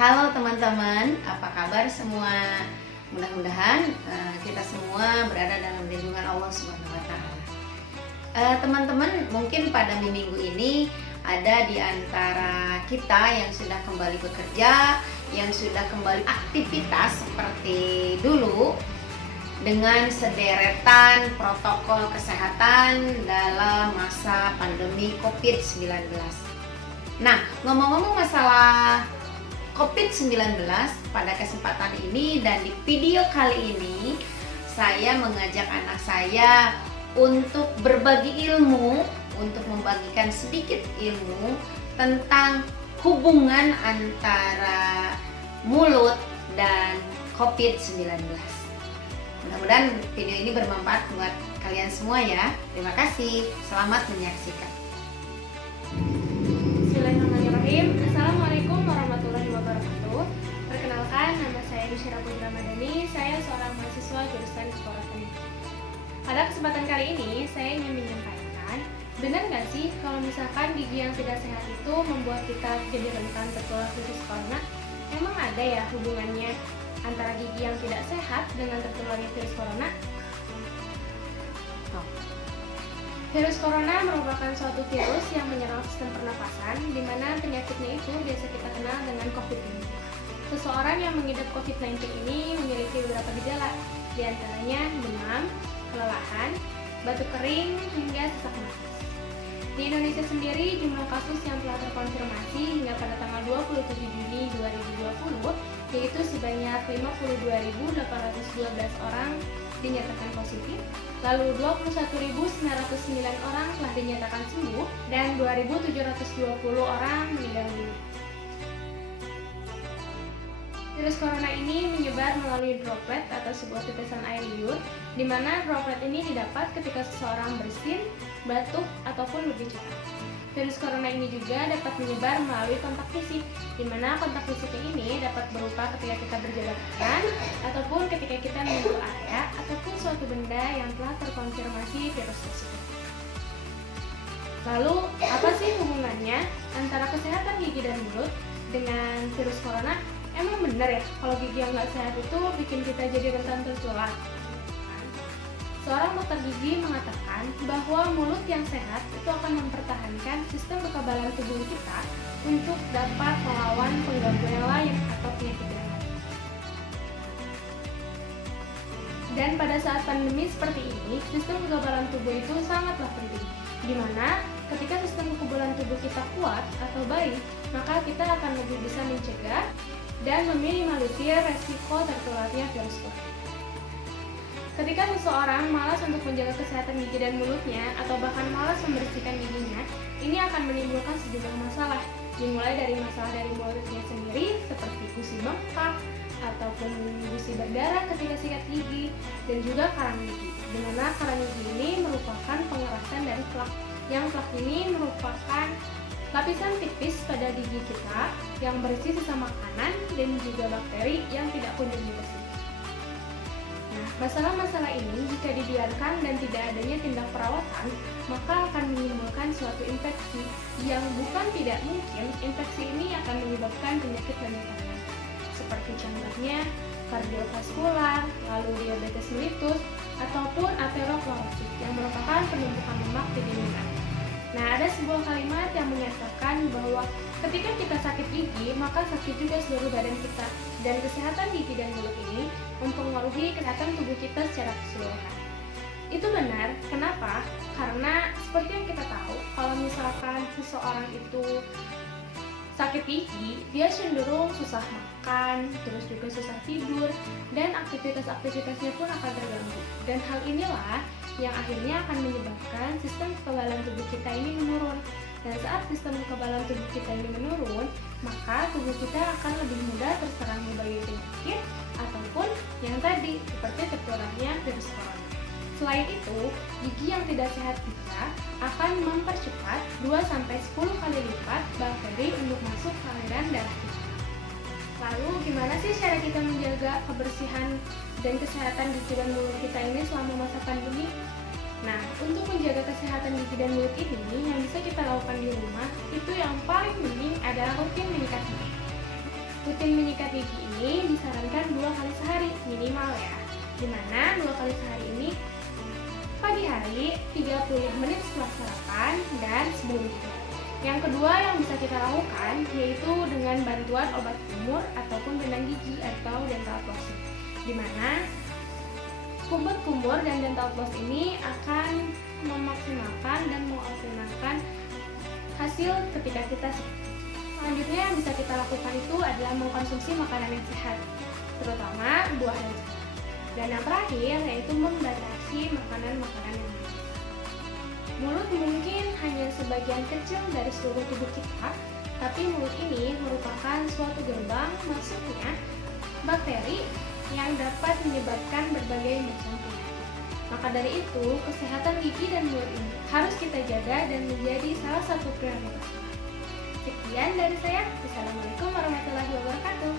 Halo teman-teman, apa kabar semua? Mudah-mudahan kita semua berada dalam lindungan Allah Subhanahu wa Ta'ala. Teman-teman, mungkin pada minggu ini ada di antara kita yang sudah kembali bekerja, yang sudah kembali aktivitas seperti dulu dengan sederetan protokol kesehatan dalam masa pandemi COVID-19. Nah, ngomong-ngomong masalah COVID-19, pada kesempatan ini dan di video kali ini saya mengajak anak saya untuk berbagi ilmu, untuk membagikan sedikit ilmu tentang hubungan antara mulut dan COVID-19. Mudah-mudahan video ini bermanfaat buat kalian semua ya. Terima kasih, selamat menyaksikan. Bismillahirrahmanirrahim. Assalamualaikum warahmatullahi wabarakatuh. Perkenalkan, nama saya Nusyira Putri Ramadhani. Saya seorang mahasiswa jurusan Psikologi. Pada kesempatan kali ini, saya ingin menyampaikan, benar nggak sih kalau misalkan gigi yang tidak sehat itu membuat kita jadi rentan tertular virus corona? Emang ada ya hubungannya antara gigi yang tidak sehat dengan tertularnya virus corona? Virus corona merupakan suatu virus yang menyerang sistem pernapasan, di mana penyakitnya itu biasa kita kenal dengan COVID-19. Seseorang yang mengidap COVID-19 ini memiliki beberapa gejala, di antaranya demam, kelelahan, batuk kering, hingga sesak napas. Di Indonesia sendiri, jumlah kasus yang telah terkonfirmasi hingga pada tanggal 27 Juni 2020 yaitu sebanyak 52.812 orang dinyatakan positif, lalu 21.909 orang telah dinyatakan sembuh, dan 2.720 orang meninggal dunia. Virus corona ini menyebar melalui droplet atau sebuah tetesan air liur, di mana droplet ini didapat ketika seseorang bersin, batuk, ataupun berbicara. Virus corona ini juga dapat menyebar melalui kontak fisik, di mana kontak fisik ini dapat berupa ketika kita berjabat tangan, ataupun ketika kita menyentuh area, ataupun suatu benda yang telah terkonfirmasi virus tersebut. Lalu, apa sih hubungannya antara kesehatan gigi dan mulut dengan virus corona? Emang benar ya kalau gigi yang nggak sehat itu bikin kita jadi rentan tertular? Seorang dokter gigi mengatakan bahwa mulut yang sehat itu akan mempertahankan sistem kekebalan tubuh kita untuk dapat melawan pengganggu yang lain atau penyakit yang lain. Dan pada saat pandemi seperti ini, sistem kekebalan tubuh itu sangatlah penting, di mana ketika sistem kekebalan tubuh kita kuat atau baik, maka kita akan lebih bisa mencegah dan meminimalisir resiko tertularnya virus corona. Ketika seseorang malas untuk menjaga kesehatan gigi dan mulutnya, atau bahkan malas membersihkan giginya, ini akan menimbulkan sejumlah masalah, dimulai dari masalah dari mulutnya sendiri, seperti gusi bengkak, ataupun gusi berdarah ketika sikat gigi, dan juga karang gigi. Di mana karang gigi ini merupakan pengerasan dari plak, yang plak ini merupakan lapisan tipis pada gigi kita yang berisi sisa makanan dan juga bakteri yang tidak kunjung dibersihkan. Nah, masalah-masalah ini jika dibiarkan dan tidak adanya tindak perawatan, maka akan menimbulkan suatu infeksi yang bukan tidak mungkin infeksi ini akan menyebabkan penyakit lanjutannya, seperti contohnya kardiovaskular, lalu diabetes mellitus, ataupun aterosklorosis yang merupakan penumpukan lemak di dinding. Nah, ada sebuah kalimat yang menyatakan bahwa ketika kita sakit gigi, maka sakit juga seluruh badan kita, dan kesehatan gigi dan mulut ini mempengaruhi kesehatan tubuh kita secara keseluruhan. Itu benar, kenapa? Karena seperti yang kita tahu, kalau misalkan seseorang itu sakit gigi, dia cenderung susah makan, terus juga susah tidur, dan aktivitas-aktivitasnya pun akan terganggu. Dan hal inilah yang akhirnya akan menyebabkan sistem kekebalan tubuh kita ini menurun. Dan saat sistem kekebalan tubuh kita ini menurun, maka tubuh kita akan lebih mudah terserang berbagai penyakit ataupun yang tadi seperti tertularnya virus corona. Selain itu, gigi yang tidak sehat kita akan mempercepat 2-10 kali lipat bakteri untuk masuk ke aliran darah kita. Lalu gimana sih cara kita menjaga kebersihan dan kesehatan gigi dan mulut kita ini selama masa pandemi? Nah, untuk menjaga kesehatan gigi dan mulut ini yang bisa kita lakukan di rumah, itu yang paling penting adalah rutin menyikat gigi. rutin menyikat gigi ini disarankan 2 kali sehari minimal ya. Dimana 2 kali sehari ini pagi hari 30 menit setelah sarapan dan sebelum tidur. Yang kedua yang bisa kita lakukan yaitu dengan bantuan obat kumur ataupun benang gigi atau dental flossing. Dimana obat kumur dan dental floss ini akan memaksimalkan dan mengoptimalkan hasil ketika kita sakit. Selanjutnya yang bisa kita lakukan itu adalah mengkonsumsi makanan yang sehat, terutama buah dan sayur. Dan yang terakhir yaitu membatasi makanan-makanan yang manis. Mulut mungkin hanya sebagian kecil dari seluruh tubuh kita, tapi mulut ini merupakan suatu gerbang masuknya bakteri yang dapat menyebabkan berbagai macam penyakit. Maka dari itu, kesehatan gigi dan mulut ini harus kita jaga dan menjadi salah satu prioritas. Sekian dari saya. Assalamualaikum warahmatullahi wabarakatuh.